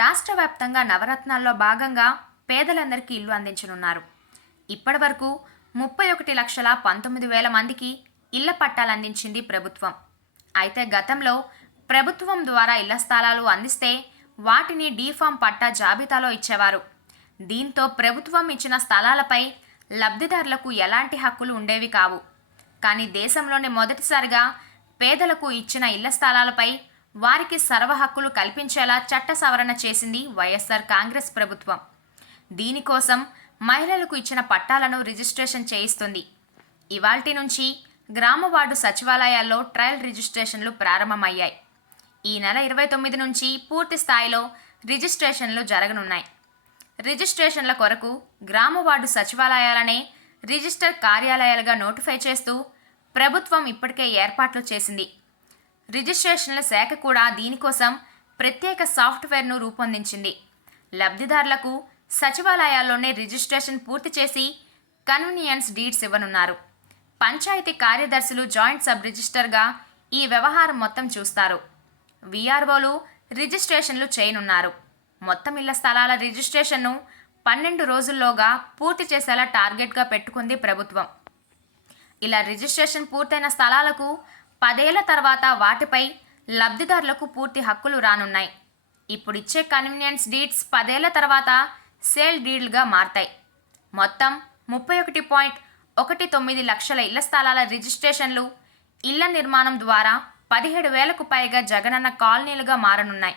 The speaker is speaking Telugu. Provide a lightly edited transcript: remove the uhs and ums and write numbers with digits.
రాష్ట్ర వ్యాప్తంగా నవరత్నాల్లో భాగంగా పేదలందరికీ ఇల్లు అందించనున్నారు. ఇప్పటి వరకు 31,19,000 మందికి ఇళ్ల పట్టాలు అందించింది ప్రభుత్వం. అయితే గతంలో ప్రభుత్వం ద్వారా ఇళ్ల స్థలాలు అందిస్తే వాటిని డీఫామ్ పట్టా జాబితాలో ఇచ్చేవారు. దీంతో ప్రభుత్వం ఇచ్చిన స్థలాలపై లబ్ధిదారులకు ఎలాంటి హక్కులు ఉండేవి కావు. కానీ దేశంలోనే మొదటిసారిగా పేదలకు ఇచ్చిన ఇళ్ల స్థలాలపై వారికి సర్వ హక్కులు కల్పించేలా చట్ట సవరణ చేసింది వైఎస్ఆర్ కాంగ్రెస్ ప్రభుత్వం. దీనికోసం మహిళలకు ఇచ్చిన పట్టాలను రిజిస్ట్రేషన్ చేయిస్తుంది. ఇవాల్టి నుంచి గ్రామ వార్డు సచివాలయాల్లో ట్రయల్ రిజిస్ట్రేషన్లు ప్రారంభమయ్యాయి. ఈ నెల 29 నుంచి పూర్తి స్థాయిలో రిజిస్ట్రేషన్లు జరగనున్నాయి. రిజిస్ట్రేషన్ల కొరకు గ్రామ వార్డు సచివాలయాలనే రిజిస్టర్ కార్యాలయాలుగా నోటిఫై చేస్తూ ప్రభుత్వం ఇప్పటికే ఏర్పాట్లు చేసింది. రిజిస్ట్రేషన్ల శాఖ కూడా దీనికోసం ప్రత్యేక సాఫ్ట్వేర్ను రూపొందించింది. లబ్ధిదారులకు సచివాలయాల్లోనే రిజిస్ట్రేషన్ పూర్తి చేసి కన్వీనియన్స్ డీడ్స్ ఇవ్వనున్నారు. పంచాయతీ కార్యదర్శులు జాయింట్ సబ్ రిజిస్టర్గా ఈ వ్యవహారం మొత్తం చూస్తారు. వీఆర్ఓలు రిజిస్ట్రేషన్లు చేయనున్నారు. మొత్తం ఇళ్ల స్థలాల రిజిస్ట్రేషన్ను 12 రోజుల్లోగా పూర్తి చేసేలా టార్గెట్గా పెట్టుకుంది ప్రభుత్వం. ఇలా రిజిస్ట్రేషన్ పూర్తయిన స్థలాలకు 10 ఏళ్ల తర్వాత వాటిపై లబ్ధిదారులకు పూర్తి హక్కులు రానున్నాయి. ఇప్పుడిచ్చే కన్వీనియన్స్ డీడ్స్ 10 ఏళ్ల తర్వాత సేల్ డీడ్లుగా మారతాయి. మొత్తం 31.19 లక్షల ఇళ్ల స్థలాల రిజిస్ట్రేషన్లు, ఇళ్ల నిర్మాణం ద్వారా 17,000కు పైగా జగనన్న కాలనీలుగా మారనున్నాయి.